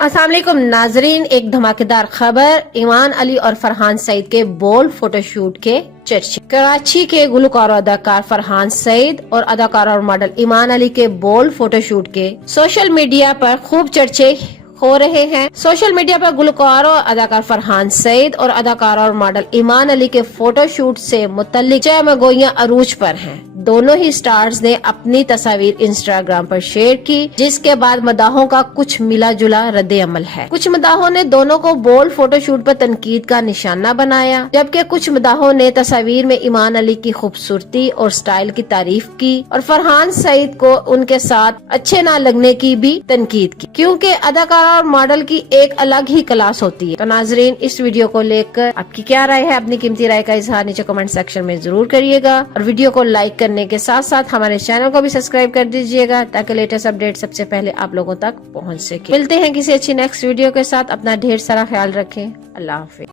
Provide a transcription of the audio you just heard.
अस्सलाम वालेकुम नाजरीन, एक धमाकेदार खबर। ईमान अली और फरहान सईद के बोल्ड फोटोशूट के चर्चे। कराची के गुलकार और अदाकार फरहान सईद और अदाकार और मॉडल ईमान अली के बोल्ड फोटोशूट के सोशल मीडिया पर खूब चर्चे हो रहे हैं। सोशल मीडिया पर गुलकार और अदाकार फरहान सईद और अदाकार और मॉडल ईमान अली के फोटोशूट से मुतल्लिक चहमगोइयां अरूज पर हैं। दोनों ही स्टार्स ने अपनी तस्वीर इंस्टाग्राम पर शेयर की, जिसके बाद मदाहों का कुछ मिला जुला रद्द अमल है। कुछ मदाहों ने दोनों को बोल्ड फोटोशूट पर तनकीद का निशाना बनाया, जबकि कुछ मदाहों ने तस्वीर में ईमान अली की खूबसूरती और स्टाइल की तारीफ की और फरहान सईद को उनके साथ अच्छे न लगने की भी तनकीद की, क्योंकि अदाकार और मॉडल की एक अलग ही क्लास होती है। तो नाजरीन, इस वीडियो को लेकर आपकी क्या राय है? अपनी कीमती राय का इजहार नीचे कमेंट सेक्शन में जरूर करिएगा और वीडियो को लाइक करने के साथ साथ हमारे चैनल को भी सब्सक्राइब कर दीजिएगा, ताकि लेटेस्ट अपडेट सबसे पहले आप लोगों तक पहुंच सके। मिलते हैं किसी अच्छी नेक्स्ट वीडियो के साथ। अपना ढेर सारा ख्याल रखें। अल्लाह हाफिज।